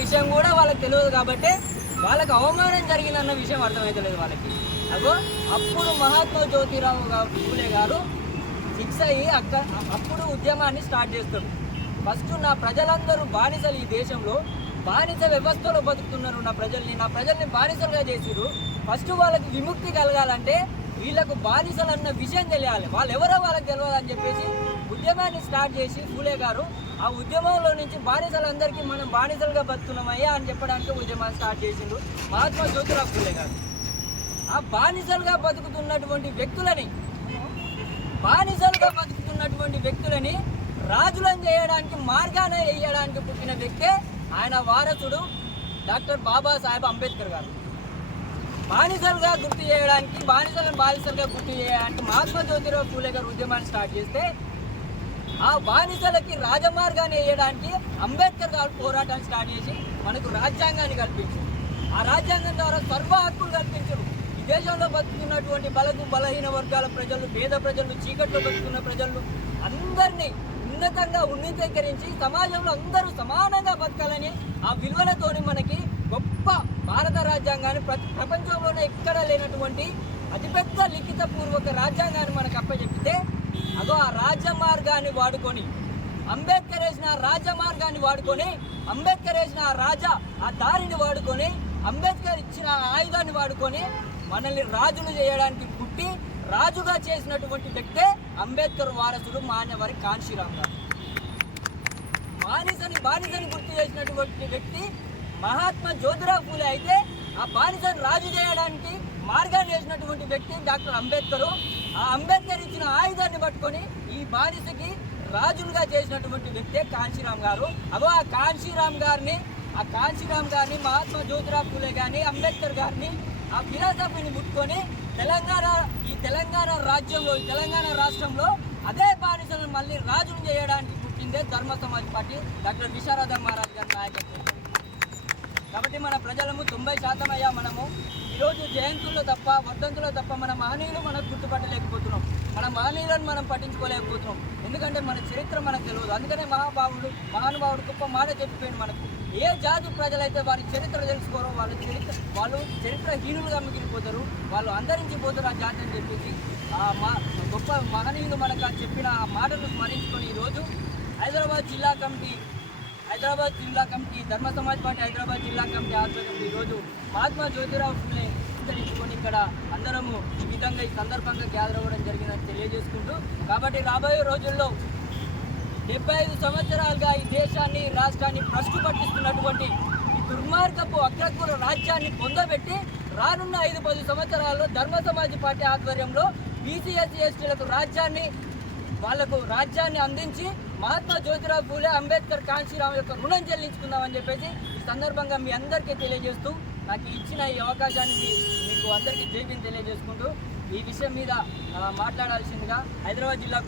విషయం కూడా వాళ్ళకి తెలియదు కాబట్టి వాళ్ళకి అవమానం జరిగిందన్న విషయం అర్థమవుతలేదు వాళ్ళకి. అగో అప్పుడు మహాత్మా జ్యోతిరావు ఫూలే గారు ఫిక్స్ అయ్యి అప్పుడు ఉద్యమాన్ని స్టార్ట్ చేస్తాడు. ఫస్ట్ నా ప్రజలందరూ బానిసలు, ఈ దేశంలో బానిస వ్యవస్థలో బతుకుతున్నారు, నా ప్రజల్ని బానిసలుగా చేసిరు. ఫస్ట్ వాళ్ళకి విముక్తి కలగాలంటే వీళ్ళకు బానిసలు అన్న విషయం తెలియాలి, వాళ్ళు ఎవరో వాళ్ళకి తెలియదు అని చెప్పేసి ఉద్యమాన్ని స్టార్ట్ చేసి ఫూలే గారు ఆ ఉద్యమంలో నుంచి బానిసలందరికీ మనం బానిసలుగా బతుకున్నామయ్యా అని చెప్పడానికి ఉద్యమాన్ని స్టార్ట్ చేసిండు మహాత్మా జ్యోతిరావు ఫూలే గారు. ఆ బానిసలుగా బతుకుతున్నటువంటి వ్యక్తులని రాజులను చేయడానికి, మార్గాన వేయడానికి పుట్టిన వ్యక్తే ఆయన వారసుడు డాక్టర్ బాబాసాహెబ్ అంబేద్కర్ గారు. బానిసలుగా గుర్తు చేయడానికి, బానిసలుగా గుర్తు చేయడానికి మహాత్మా జ్యోతిరావు ఫూలే గారు ఉద్యమాన్ని స్టార్ట్ చేస్తే ఆ బానిసలకి రాజమార్గాన్ని వేయడానికి అంబేద్కర్ గారు పోరాటాన్ని స్టార్ట్ చేసి మనకు రాజ్యాంగాన్ని కల్పించారు. ఆ రాజ్యాంగం ద్వారా సర్వ హక్కులు కల్పించారు. ఈ దేశంలో బతుకుతున్నటువంటి బలహీన వర్గాల ప్రజలు, పేద ప్రజలు, చీకట్లో బతుకున్న ప్రజలు అందరినీ ఉన్నతీకరించి సమాజంలో అందరూ సమానంగా బతకాలని ఆ విలువలతోని మనకి గొప్ప భారత రాజ్యాంగాన్ని ప్రపంచంలోనే ఎక్కడ లేనటువంటి అతిపెద్ద లిఖితపూర్వక రాజ్యాంగాన్ని మనకు అప్పచెప్పితే అదో ఆ రాజమార్గాన్ని వాడుకొని అంబేద్కర్ వేసిన ఆ దారిని వాడుకొని అంబేద్కర్ ఇచ్చిన ఆయుధాన్ని వాడుకొని మనల్ని రాజులు చేయడానికి పుట్టి రాజుగా చేసినటువంటి వ్యక్తే అంబేద్కర్ వారసుడు మాన్యవరి కాన్షీరామ్ గారు. బానిసని గుర్తు చేసినటువంటి వ్యక్తి మహాత్మా జ్యోతిరావు ఫూలే అయితే ఆ బానిసని రాజు చేయడానికి మార్గాన్ని వేసినటువంటి వ్యక్తి డాక్టర్ అంబేద్కర్. ఆ అంబేద్కర్ ఇచ్చిన ఆయుధాన్ని పట్టుకొని ఈ బానిసకి రాజులుగా చేసినటువంటి వ్యక్తే కాన్షీరామ్ గారు. అగో ఆ కాన్షీరామ్ గారిని మహాత్మా జ్యోతిరావు ఫూలే గారిని, అంబేద్కర్ గారిని ఆ ఫిలాసఫీని ముట్టుకొని తెలంగాణ రాష్ట్రంలో అదే బానిసలను మళ్ళీ రాజును చేయడానికి పుట్టిందే ధర్మ సమాజ్ పార్టీ డాక్టర్ విశారద మహారాజ్ గారి నాయకత్వం. కాబట్టి మన ప్రజలము 90% అయ్యా మనము ఈరోజు జయంతుల్లో తప్ప, వర్ధంతుల్లో తప్ప మన మహనీయులు మనకు గుర్తుపట్టలేకపోతున్నాం, మన మహనీయులను మనం పట్టించుకోలేకపోతున్నాం. ఎందుకంటే మన చరిత్ర మనకు తెలియదు. అందుకనే మహానుభావుడు గొప్ప మాట చెప్పిపోయింది మనకు. ఏ జాతి ప్రజలైతే వారి చరిత్ర తెలుసుకోరో వాళ్ళు చరిత్రహీనులుగా మిగిలిపోతారు, వాళ్ళు అంతరించిపోతారు ఆ జాతి అని చెప్పేసి గొప్ప మహనీయులు మనకు చెప్పిన ఆ మాటలు స్మరించుకొని ఈరోజు హైదరాబాద్ జిల్లా కమిటీ ధర్మ సమాజ్ పార్టీ హైదరాబాద్ జిల్లా కమిటీ ఆధ్వర్యంలో ఈరోజు మహాత్మా జ్యోతిరావు ఫూలే విస్తరించుకొని ఇక్కడ అందరము ఈ విధంగా ఈ సందర్భంగా గ్యాదర్ అవ్వడం జరిగిందని తెలియజేసుకుంటూ, కాబట్టి రాబోయే రోజుల్లో 75 సంవత్సరాలుగా ఈ దేశాన్ని, రాష్ట్రాన్ని భ్రష్టు పట్టిస్తున్నటువంటి ఈ దుర్మార్గపు అగ్రకుల రాజ్యాన్ని పొందబెట్టి రానున్న 5-10 సంవత్సరాల్లో ధర్మ సమాజ్ పార్టీ ఆధ్వర్యంలో బీసీ ఎస్సీ ఎస్టీలకు రాజ్యాన్ని అందించి మహాత్మా జ్యోతిరావు ఫూలే, అంబేద్కర్, కాన్షీరామ్ యొక్క రుణం చెల్లించుకుందామని చెప్పేసి ఈ సందర్భంగా మీ అందరికీ తెలియజేస్తూ, నాకు ఇచ్చిన ఈ అవకాశానికి మీకు అందరికీ జైబీని తెలియజేసుకుంటూ ఈ విషయం మీద మాట్లాడాల్సిందిగా హైదరాబాద్ జిల్లా